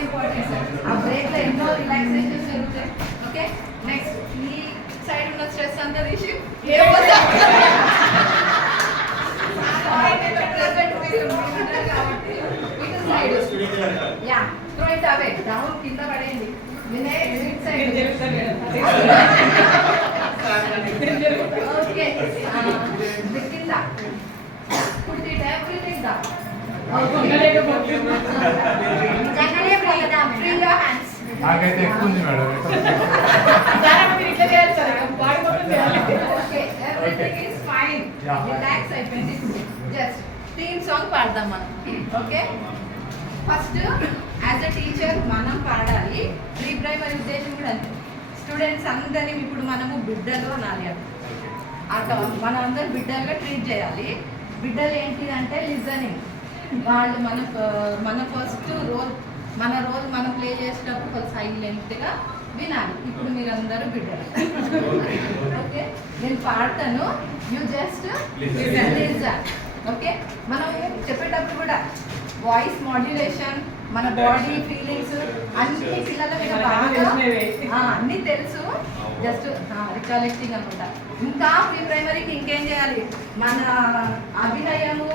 Important sir. ఆ break లో ఎన్నో రిలాక్సేషన్ జరుగుతాయి. ఓకే, నెక్స్ట్ ఈ సైడ్ ఉన్న స్ట్రెస్ అంతా తీసి yeah throw it away down కింద పడేయండి. వినయ్ రైట్ సైడ్ ఓకే కింద put it everything down. Free your hands. నాకైతే ఎక్కువ ఉంది madam. Okay, everything is fine. Relax అయిపోయింది. Just థీమ్ సాంగ్ పాడదాం మనం. Okay, first as a teacher మనం పాడాలి. ప్రీ ప్రైమరీ ఉద్దేశం కూడా అంతే. స్టూడెంట్స్ అందరినీ ఇప్పుడు మనము బిడ్డలు అనాలి. అట్లా మనం అందరం బిడ్డలుగా ట్రీట్ చేయాలి. బిడ్డలు ఏంటి అంటే లిజనింగ్. వాళ్ళు మన ఫస్ట్ రోల్ మనం ప్లే చేసేటప్పుడు కొంచెం సైలెంట్గా వినాలి. ఇప్పుడు మీరందరూ బిడ్డలు. ఓకే, నేను పాడతాను, యూ జస్ట్ లిజన్. ఓకే, మనం చెప్పేటప్పుడు కూడా వాయిస్ మాడ్యులేషన్, మన బాడీ ఫీలింగ్స్ అన్ని పిల్లల మీద బాగా అన్నీ తెలుసు. జస్ట్ రికలెక్టింగ్ అనమాట. ఇంకా ప్రీ ప్రైమరీకి ఇంకేం చేయాలి, మన అభినయము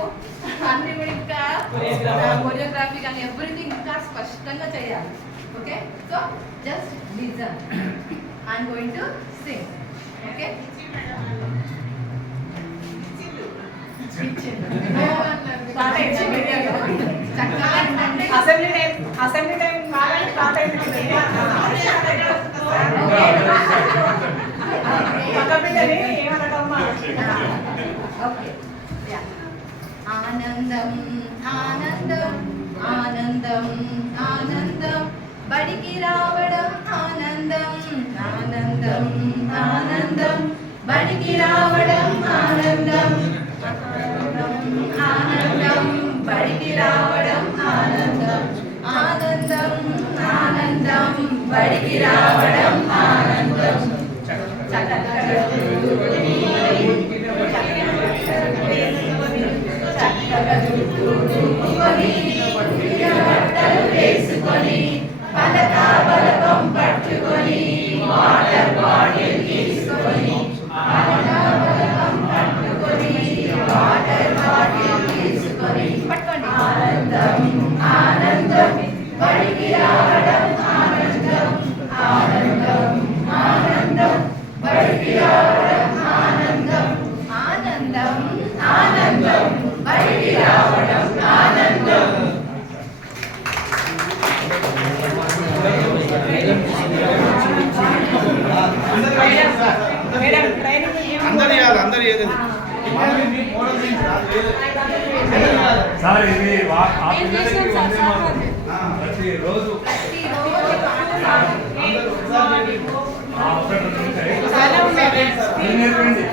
అన్ని కూడా ఇంకా కొరియోగ్రఫీ కానీ ఎవ్రీథింగ్ ఇంకా స్పష్టంగా చేయాలి. Okay, so just listen. I'm going to sing. Okay, assembly time start అయింది. ఆనందం ఆనందం ఆనందం ఆనందం బడికి రావడం ఆనందం ఆనందం ఆనందం బడికి రావడం ఆనందం ఆనందం బడికి రావడం ఆనందం ఆనందం ఆనందం బడికి రావడం ఆనందం. చక్కగా బట్టలు వేసుకొని పలక బలపం పట్టుకొని వాటర్ బాటిల్ తీసుకొని బలపం పట్టుకొని వాటర్ బాటిల్ తీసుకొని పట్టుకోండి. ఆనందం ఆనందం బడికి రావడం ఆనందం ఆనందం ఆనందం బడికి రావడం ఆనందం ఆనందం ఆనందం బడికి రావడం ఆనందం. సార్ ఇది ప్రతిరోజు నేర్పండి.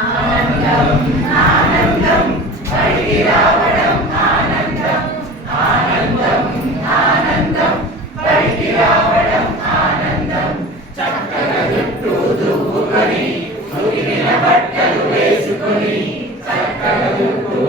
ఆనందం ఆనందం బడికి రావడం ఆనందం ఆనందం ఆనందం బడికి రావడం ఆనందం. చక్కగా జుట్టు దువ్వుకొని ఉతికిన బట్టలు వేసుకొని చక్కగా జుట్టు